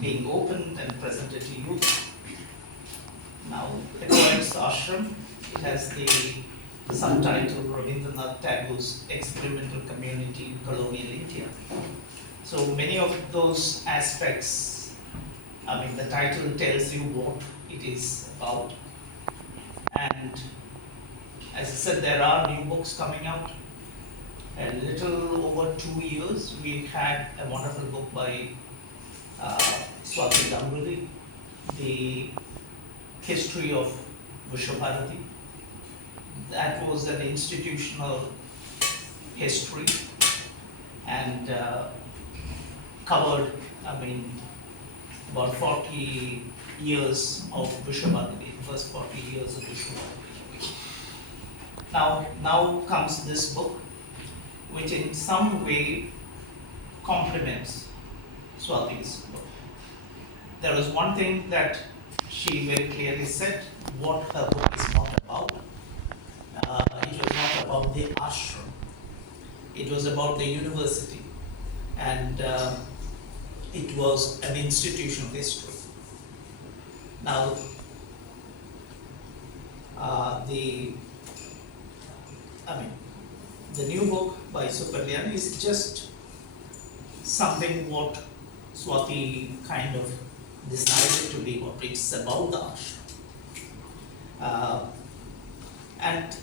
being opened and presented to you. Now, Economics Ashram, it has the subtitle Rabindranath Tagore's Experimental Community in Colonial India. So many of those aspects, the title tells you what it is about. And as I said, there are new books coming out. A little over 2 years, we had a wonderful book by Swati Ganguly, The History of Vishwabharati. That was an institutional history and covered, about 40 years of Vishwabharati, the first 40 years of Vishwabharati. Now comes this book, which in some way complements Swati's book. There was one thing that she very clearly said, what her book is not about. It was not about the ashram. It was about the university. And it was an institutional history. Now, the new book by Sukalyani is just something what Swati kind of decided to be what it's about the ashram. And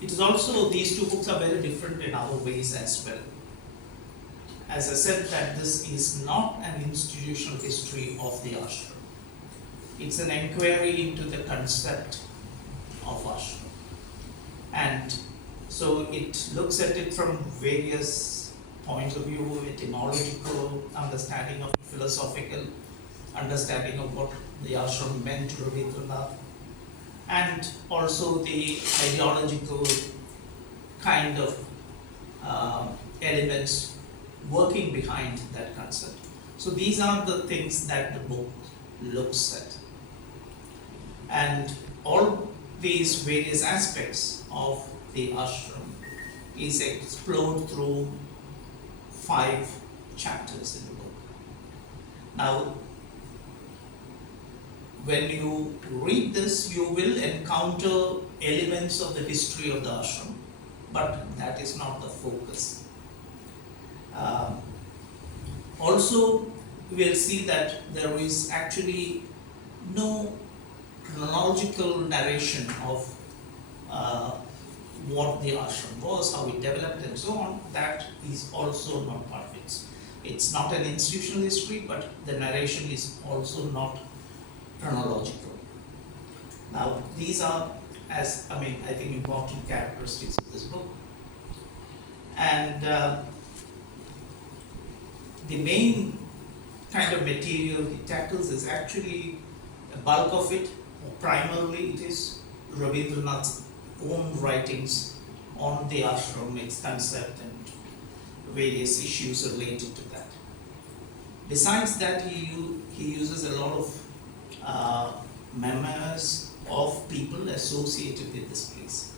it is also, these two books are very different in other ways as well. As I said, that this is not an institutional history of the ashram. It's an inquiry into the concept of ashram. And so it looks at it from various points of view, etymological understanding of philosophical understanding of what the ashram meant to Rabindranath, and also the ideological kind of elements working behind that concept. So these are the things that the book looks at. And all these various aspects of the ashram is explored through 5 chapters in the book. Now, when you read this, you will encounter elements of the history of the ashram, but that is not the focus. Also, we will see that there is actually no chronological narration of what the ashram was, how it developed and so on. That is also not part of it. It's not an institutional history, but the narration is also not chronological. Now, these are, I think important characteristics of this book. And the main kind of material it tackles is actually, a bulk of it, primarily it is Rabindranath's own writings on the ashram, its concept and various issues related to that. Besides that, he uses a lot of memoirs of people associated with this place,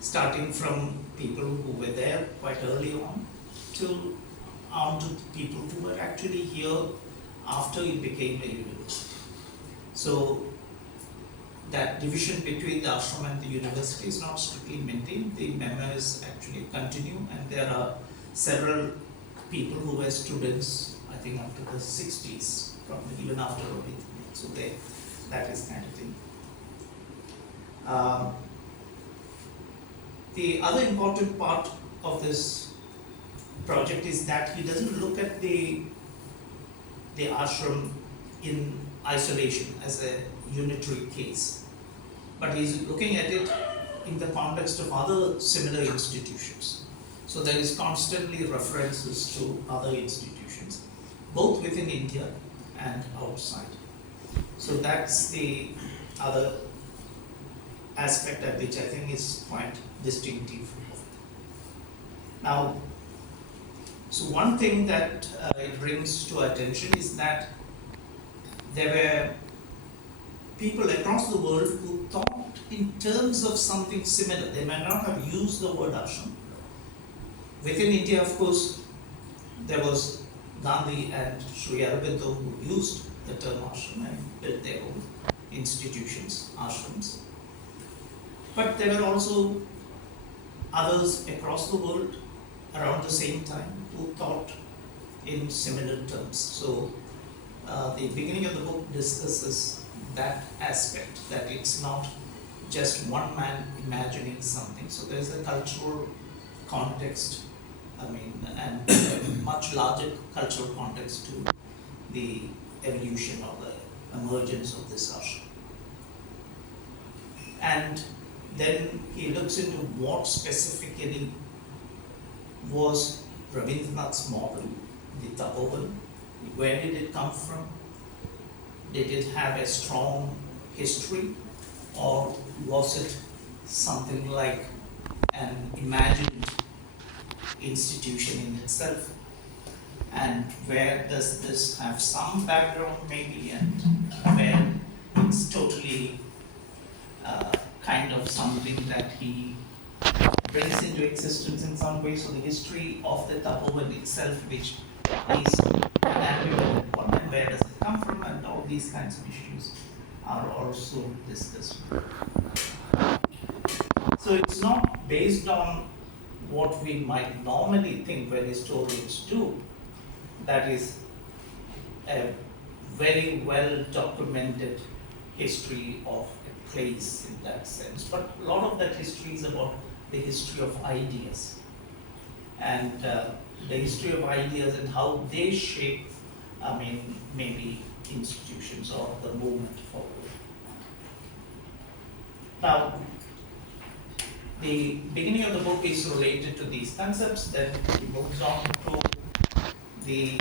starting from people who were there quite early on to people who were actually here after it became a university. So that division between the ashram and the university is not strictly maintained. The memoirs actually continue, and there are several people who were students, I think up to the 60s, probably even after Rabindranath. So that is kind of thing. The other important part of this project is that he doesn't look at the ashram in isolation as a unitary case, but he's looking at it in the context of other similar institutions. So there is constantly references to other institutions, both within India and outside. So that's the other aspect at which I think is quite distinctive. Now, so one thing that it brings to attention is that there were people across the world who thought in terms of something similar. They might not have used the word ashram. Within India, of course, there was Gandhi and Sri Aurobindo, who used the term ashram and built their own institutions, ashrams. But there were also others across the world around the same time who thought in similar terms. So the beginning of the book discusses that aspect, that it's not just one man imagining something. So there's a cultural context, and a much larger cultural context to the evolution or the emergence of this ashram. And then he looks into what specifically was Rabindranath's model, the Tapovan. Where did it come from? Did it have a strong history, or was it something like an imagined institution in itself? And where does this have some background maybe, and where it's totally kind of something that he brings into existence in some way? So the history of the Tapovan itself, which is an ambivalent one, and where does it come from, and all these kinds of issues are also discussed. So it's not based on what we might normally think when historians do, that is a very well documented history of a place in that sense. But a lot of that history is about the history of ideas, and the history of ideas and how they shape, maybe institutions or the movement forward. Now, the beginning of the book is related to these concepts, then he moves on to the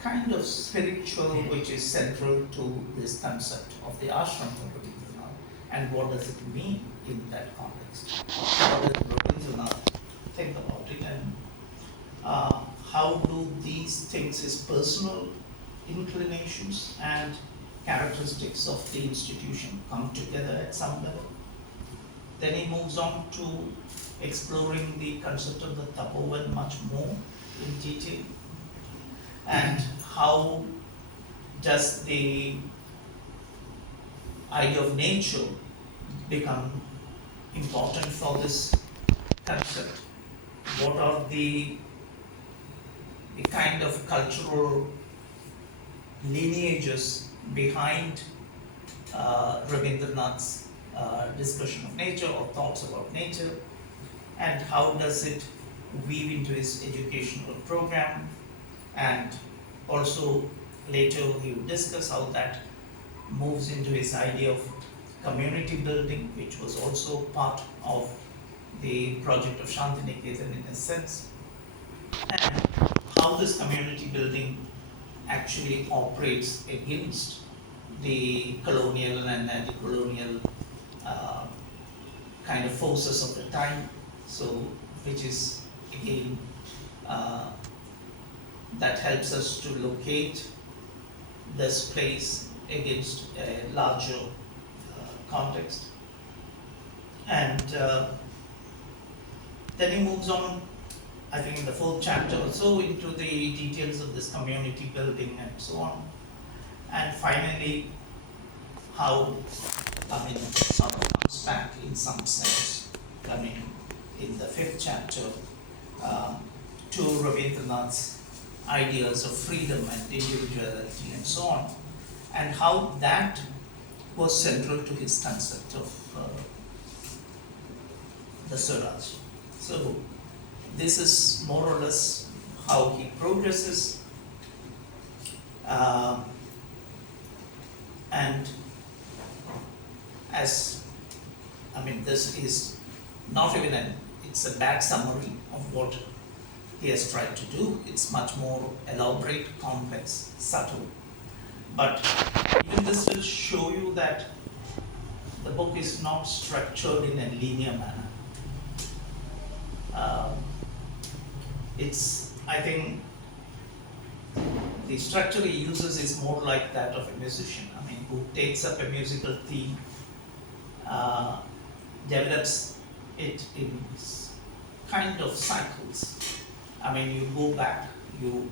kind of spiritual which is central to this concept of the ashram of Rabindranath, and what does it mean in that context? What does Rabindranath think about it, and how do these things, his personal inclinations and characteristics of the institution, come together at some level? Then he moves on to exploring the concept of the Tapovan much more in detail, and how does the idea of nature become important for this concept? What are the kind of cultural lineages behind Rabindranath's discussion of nature or thoughts about nature, and how does it weave into his educational program? And also later he will discuss how that moves into his idea of community building, which was also part of the project of Shantiniketan in a sense, and how this community building actually operates against the colonial and anti-colonial kind of forces of the time. So, which is again that helps us to locate this place against a larger context. And then he moves on, I think in the 4th chapter or so, into the details of this community building and so on. And finally, how, sort of comes back in some sense, in the 5th chapter, to Rabindranath's ideas of freedom and individuality and so on, and how that was central to his concept of the Swaraj. So this is more or less how he progresses, and as this is not even it's a bad summary of what he has tried to do. It's much more elaborate, complex, subtle. But even this will show you that the book is not structured in a linear manner. I think the structure he uses is more like that of a musician, who takes up a musical theme, develops it in kind of cycles, I mean, you go back, you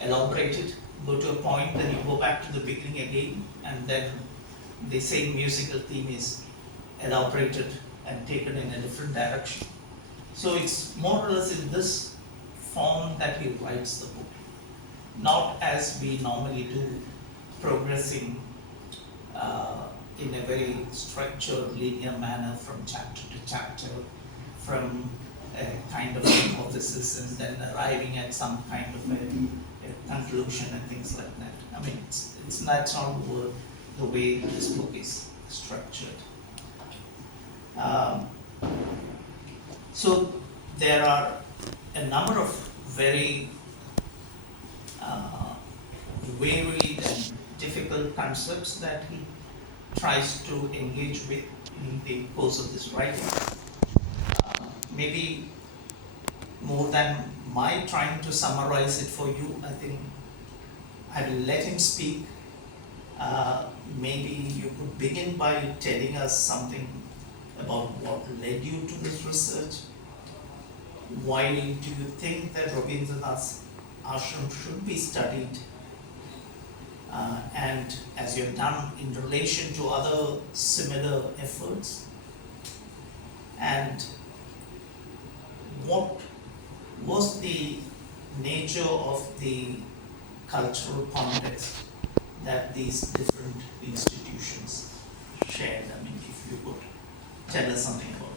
elaborate it, go to a point, then you go back to the beginning again, and then the same musical theme is elaborated and taken in a different direction. So it's more or less in this form that he writes the book, not as we normally do, progressing in a very structured, linear manner from chapter to chapter, from a kind of hypothesis and then arriving at some kind of a conclusion and things like that. I mean, that's not the way this book is structured. So there are a number of very varied and difficult concepts that he tries to engage with in the course of this writing. Maybe more than my trying to summarize it for you, I think I will let him speak. Maybe you could begin by telling us something about what led you to this research. Why do you think that Rabindranath's ashram should be studied? And as you've done in relation to other similar efforts, and what was the nature of the cultural context that these different institutions shared? I mean, if you could tell us something about